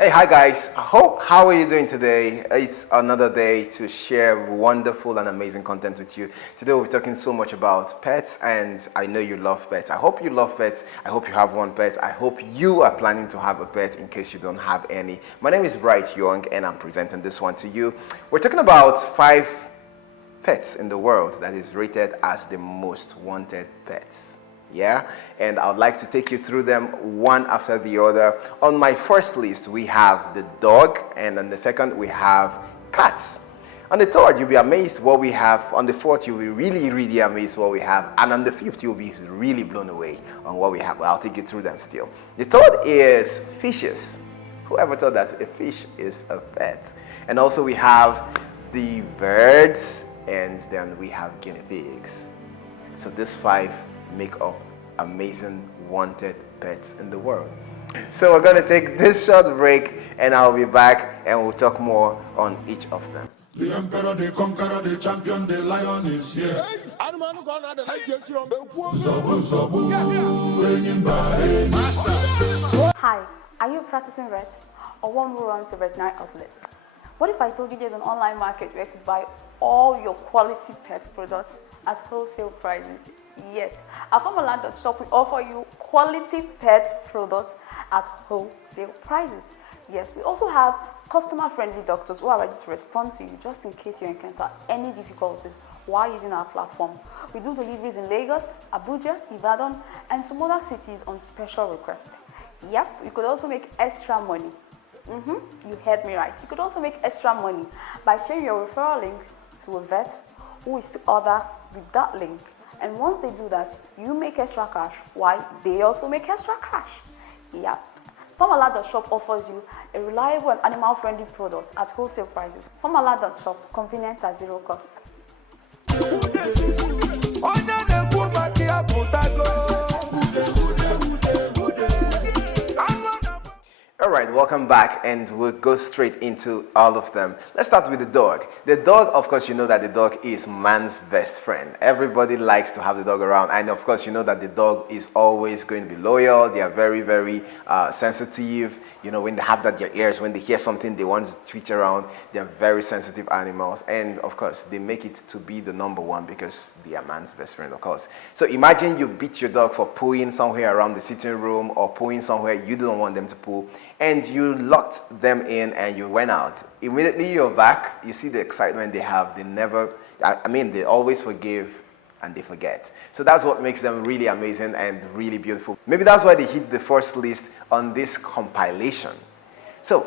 Hey, hi guys. How are you doing today? It's another day to share wonderful and amazing content with you. Today we're talking so much about pets, and I know you love pets. I hope you love pets. I hope you have one pet. I hope you are planning to have a pet in case you don't have any. My name is Bright Young, and I'm presenting this one to you. We're talking about 5 pets in the world that is rated as the most wanted pets. Yeah, and I'd like to take you through them one after the other. On my first list we have the dog, and on the second we have cats. On the third you'll be amazed what we have. On the fourth you'll be really amazed what we have, and on the fifth you'll be really blown away on what we have. Well, I'll take you through them still. The third is fishes. Whoever thought that a fish is a pet? And also we have the birds, and then we have guinea pigs. So these 5 make up amazing wanted pets in the world. So we're going to take this short break, and I'll be back and we'll talk more on each of them. The emperor, the conqueror, the champion, the lion is here. Zabu, zabu, enyimba, Master. Hi, are you a practicing vet or one who runs a veterinary outlet? What if I told you there's an online market where you could buy all your quality pet products at wholesale prices? Yes, at Farmerland.shop we offer you quality pet products at wholesale prices. Yes, we also have customer-friendly doctors who are ready to respond to you just in case you encounter any difficulties while using our platform. We do deliveries in Lagos, Abuja, Ibadan, and some other cities on special request. Yep, you could also make extra money. You heard me right. You could also make extra money by sharing your referral link to a vet who is to order with that link. And once they do that, you make extra cash while they also make extra cash. Yeah. Farmerland.shop offers you a reliable and animal-friendly product at wholesale prices. Farmerland.shop, convenient at zero cost. Alright, welcome back, and we'll go straight into all of them. Let's start with the dog. The dog, of course, you know that the dog is man's best friend. Everybody likes to have the dog around, and of course, you know that the dog is always going to be loyal. They are very sensitive. You know, when they have that their ears, when they hear something, they want to twitch around. They are very sensitive animals, and of course, they make it to be the number one because they are man's best friend, of course. So imagine you beat your dog for pooing somewhere around the sitting room or pooing somewhere you don't want them to poo, and you locked them in and you went out. Immediately you're back, you see the excitement they have. They always forgive and they forget. So that's what makes them really amazing and really beautiful. Maybe that's why they hit the first list on this compilation. So,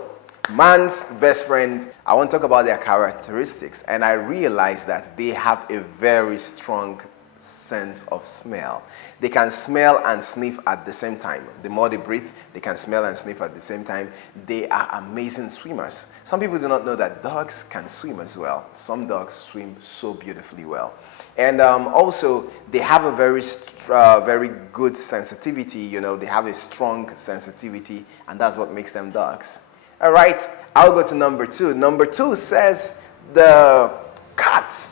man's best friend, I want to talk about their characteristics, and I realized that they have a very strong sense of smell. They can smell and sniff at the same time. The more they breathe, they can smell and sniff at the same time. They are amazing swimmers. Some people do not know that dogs can swim as well. Some dogs swim so beautifully well. And also, they have a very good sensitivity. You know, they have a strong sensitivity, and that's what makes them dogs. All right, I'll go to number 2. Number 2 says the cats.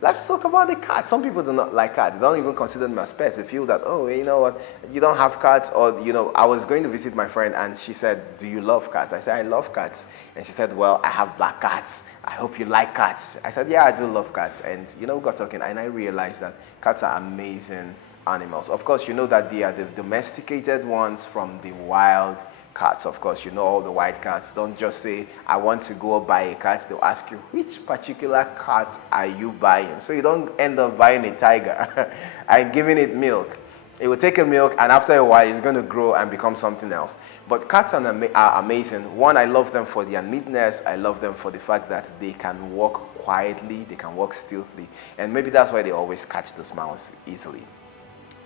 Let's talk about the cat. Some people do not like cats. They don't even consider them as pets. They feel that, oh, you know what, you don't have cats. Or, you know, I was going to visit my friend and she said, do you love cats? I said, I love cats. And she said, well, I have black cats. I hope you like cats. I said, yeah, I do love cats. And, you know, we got talking and I realized that cats are amazing animals. Of course, you know that they are the domesticated ones from the wild cats. Of course, you know all the white cats. Don't just say, I want to go buy a cat. They'll ask you, which particular cat are you buying? So you don't end up buying a tiger and giving it milk. It will take a milk, and after a while, it's going to grow and become something else. But cats are amazing. One, I love them for their neatness. I love them for the fact that they can walk quietly. They can walk stealthily. And maybe that's why they always catch the mouse easily.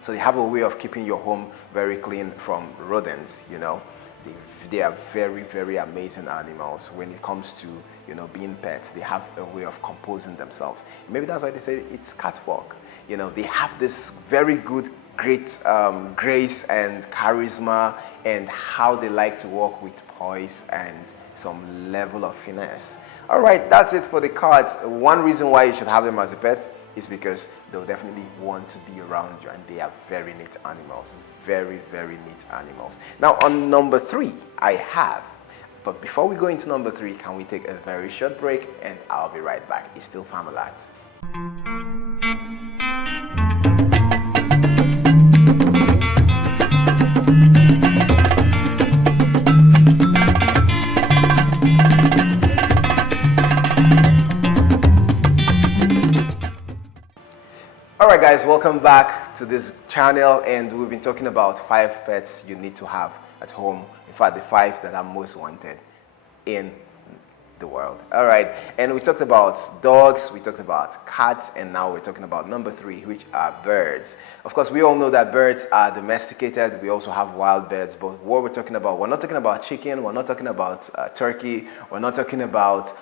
So they have a way of keeping your home very clean from rodents, you know. They are very amazing animals when it comes to, you know, being pets. They have a way of composing themselves. Maybe that's why they say it's catwalk. You know, they have this very good, great grace and charisma, and how they like to walk with poise and some level of finesse. All right, that's it for the cats. One reason why you should have them as a pet is because they'll definitely want to be around you, and they are very neat animals. Very, very neat animals. Now, on number 3, I have. But before we go into number 3, can we take a very short break? And I'll be right back. It's still Family. Alright guys, welcome back to this channel, and we've been talking about 5 pets you need to have at home. In fact, the 5 that are most wanted in the world. Alright, and we talked about dogs, we talked about cats, and now we're talking about number 3, which are birds. Of course, we all know that birds are domesticated. We also have wild birds, but what we're talking about, we're not talking about chicken, we're not talking about turkey, we're not talking about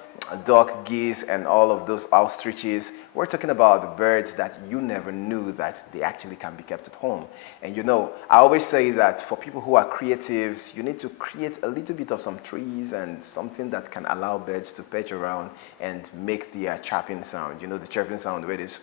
duck, geese, and all of those ostriches. We're talking about the birds that you never knew that they actually can be kept at home. And you know, I always say that for people who are creatives, you need to create a little bit of some trees and something that can allow birds to perch around and make the chirping sound. You know, the chirping sound where it's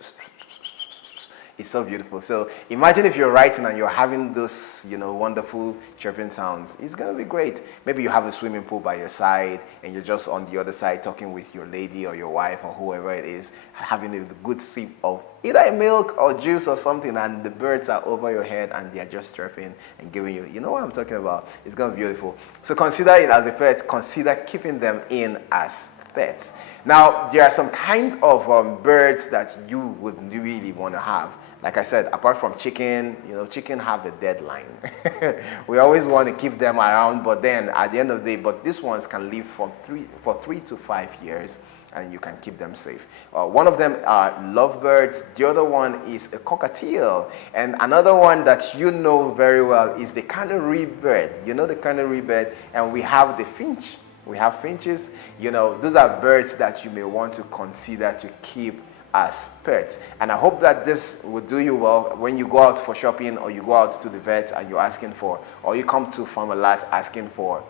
so beautiful. So imagine if you're writing and you're having those, you know, wonderful chirping sounds. It's gonna be great. Maybe you have a swimming pool by your side and you're just on the other side talking with your lady or your wife or whoever it is, having a good sip of either milk or juice or something, and the birds are over your head and they're just chirping and giving you know what I'm talking about. It's gonna be beautiful. So consider it as a pet. Consider keeping them in as pets. Now, there are some kind of birds that you would really want to have. Like I said, apart from chicken, you know, chicken have a deadline. We always want to keep them around, but then at the end of the day, but these ones can live for 3 to 5 years, and you can keep them safe. One of them are lovebirds. The other one is a cockatiel. And another one that you know very well is the canary bird. You know the canary bird, and we have the finch. We have finches. You know, those are birds that you may want to consider to keep as pets. And I hope that this will do you well when you go out for shopping, or you go out to the vet and you're asking for, or you come to Farmalat asking for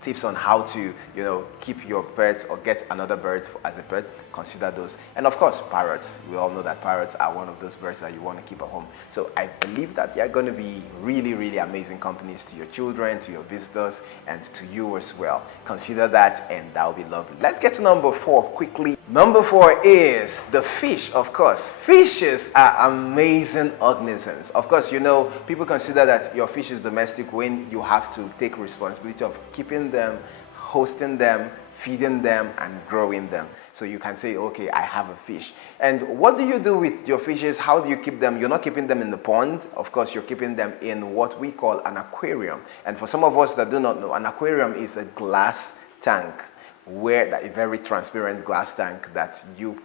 tips on how to, you know, keep your pets or get another bird as a pet. Consider those. And of course, parrots. We all know that parrots are one of those birds that you want to keep at home. So I believe that they are going to be really, really amazing companies to your children, to your visitors, and to you as well. Consider that, and that will be lovely. Let's get to number 4 quickly. Number 4 is the fish, of course. Fishes are amazing organisms. Of course, you know, people consider that your fish is domestic when you have to take responsibility of keeping them, hosting them, feeding them, and growing them. So you can say, okay, I have a fish. And what do you do with your fishes? How do you keep them? You're not keeping them in the pond. Of course, you're keeping them in what we call an aquarium. And for some of us that do not know, an aquarium is a glass tank, where a very transparent glass tank that you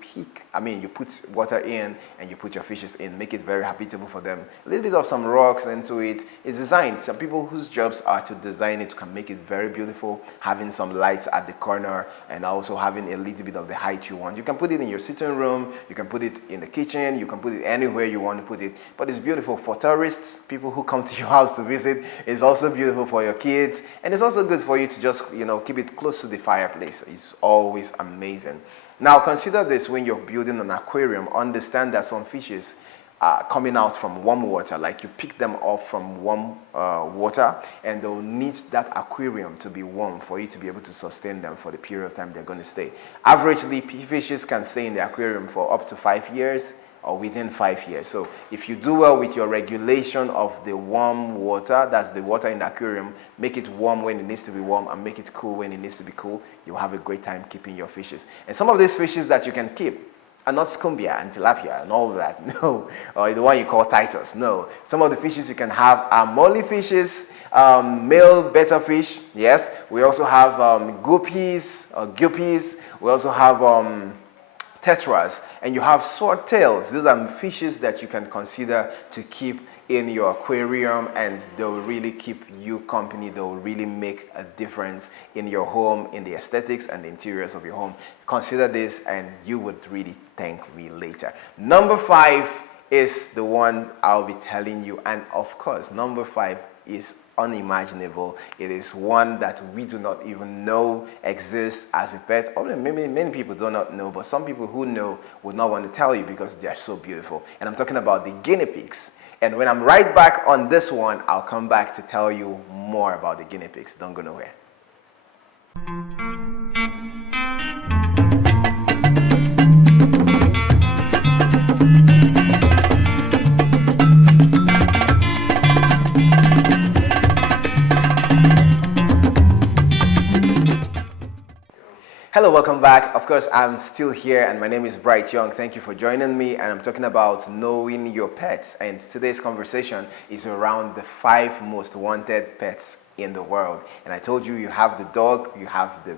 put water in and you put your fishes in, make it very habitable for them. A little bit of some rocks into it. It's designed. Some people whose jobs are to design it can make it very beautiful, having some lights at the corner and also having a little bit of the height you want. You can put it in your sitting room, you can put it in the kitchen, you can put it anywhere you want to put it. But it's beautiful for tourists, people who come to your house to visit. It's also beautiful for your kids, and it's also good for you to just, you know, keep it close to the fireplace. It's always amazing. Now consider this: when you're building an aquarium, understand that some fishes are coming out from warm water, like you pick them up from warm water, and they'll need that aquarium to be warm for you to be able to sustain them for the period of time they're going to stay. Averagely, fishes can stay in the aquarium for up to 5 years, or within 5 years. So if you do well with your regulation of the warm water, that's the water in the aquarium, make it warm when it needs to be warm and make it cool when it needs to be cool, you'll have a great time keeping your fishes. And some of these fishes that you can keep are not scumbia and tilapia and all that, no, or the one you call Titus, no. Some of the fishes you can have are molly fishes, male betta fish, yes. We also have guppies, guppies. We also have tetras, and you have swordtails. These are fishes that you can consider to keep in your aquarium, and they'll really keep you company. They'll really make a difference in your home, in the aesthetics and the interiors of your home. Consider this and you would really thank me later. Number 5 is the one I'll be telling you, and of course number 5 is unimaginable. It is one that we do not even know exists as a pet. Or maybe many people do not know, but some people who know would not want to tell you because they are so beautiful. And I'm talking about the guinea pigs. And when I'm right back on this one, I'll come back to tell you more about the guinea pigs. Don't go nowhere. Hello, welcome back. Of course, I'm still here and my name is Bright Young. Thank you for joining me, and I'm talking about knowing your pets. And today's conversation is around the 5 most wanted pets in the world. And I told you have the dog, you have the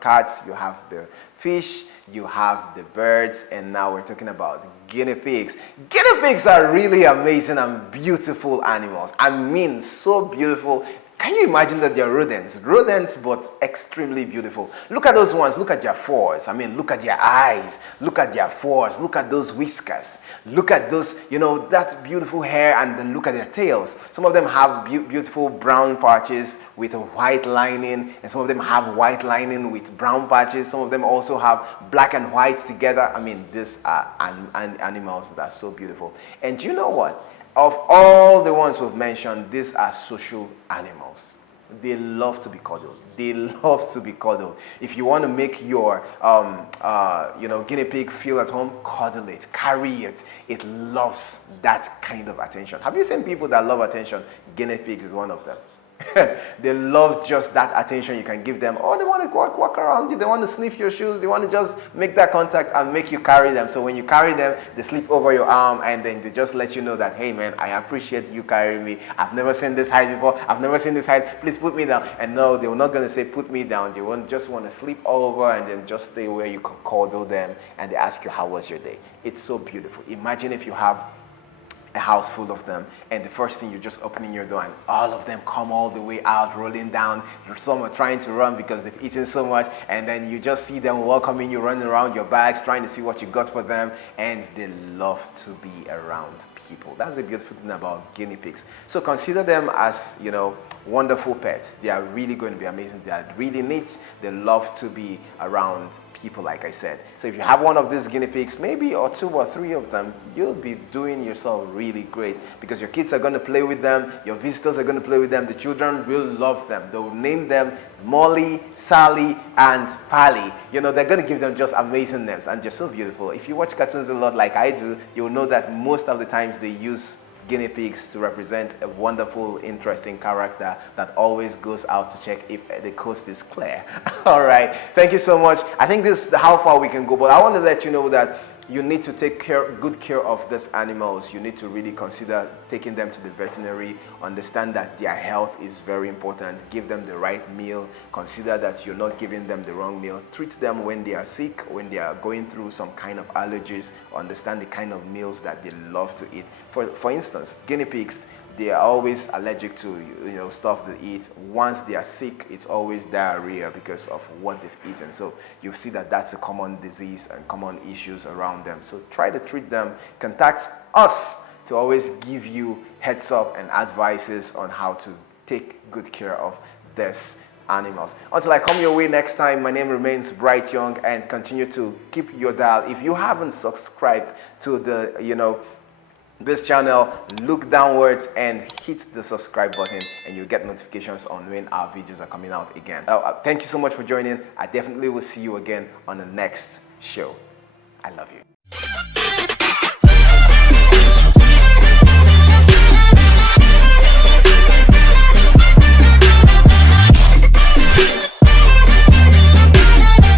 cats, you have the fish, you have the birds, and now we're talking about guinea pigs. Guinea pigs are really amazing and beautiful animals. I mean, so beautiful. Can you imagine that they're rodents? Rodents, but extremely beautiful. Look at those ones. Look at their furs. I mean, look at their eyes. Look at their furs. Look at those whiskers. Look at those, that beautiful hair, and then look at their tails. Some of them have beautiful brown patches with a white lining, and some of them have white lining with brown patches. Some of them also have black and white together. I mean, these are animals that are so beautiful. And you know what? Of all the ones we've mentioned, these are social animals. They love to be cuddled. They love to be cuddled. If you want to make your guinea pig feel at home, cuddle it, carry it. It loves that kind of attention. Have you seen people that love attention? Guinea pigs is one of them. They love just that attention you can give them. Oh, they want to walk around you. They want to sniff your shoes. They want to just make that contact and make you carry them. So when you carry them, they sleep over your arm, and then they just let you know that, hey man, I appreciate you carrying me. I've never seen this height before. I've never seen this height. Please put me down. And no, they're not going to say put me down. They just want to sleep over and then just stay where you can cuddle them, and they ask you how was your day. It's so beautiful. Imagine if you have a house full of them, and the first thing, you're just opening your door and all of them come all the way out, rolling down. Some are trying to run because they've eaten so much, and then you just see them welcoming you, running around your bags, trying to see what you got for them, and they love to be around people. That's the beautiful thing about guinea pigs. So consider them as, wonderful pets. They are really going to be amazing. They are really neat. They love to be around people, like I said. So if you have one of these guinea pigs, maybe or 2 or 3 of them, you'll be doing yourself really great, because your kids are going to play with them, your visitors are going to play with them, the children will love them. They'll name them Molly, Sally, and Pally. They're going to give them just amazing names, and they're so beautiful. If you watch cartoons a lot like I do, you'll know that most of the times they use guinea pigs to represent a wonderful, interesting character that always goes out to check if the coast is clear. All right, thank you so much. I think this is how far we can go, but I want to let you know that you need to take good care of these animals. You need to really consider taking them to the veterinary. Understand that their health is very important. Give them the right meal. Consider that you're not giving them the wrong meal. Treat them when they are sick, when they are going through some kind of allergies. Understand the kind of meals that they love to eat. For instance, guinea pigs, they are always allergic to stuff they eat. Once they are sick, it's always diarrhea because of what they've eaten. So you see that that's a common disease and common issues around them. So try to treat them. Contact us to always give you heads up and advices on how to take good care of this animals. Until I come your way next time, my name remains Bright Young, and continue to keep your dial. If you haven't subscribed to this channel, look downwards and hit the subscribe button, and you'll get notifications on when our videos are coming out again. Thank you so much for joining. I definitely will see you again on the next show. I love you.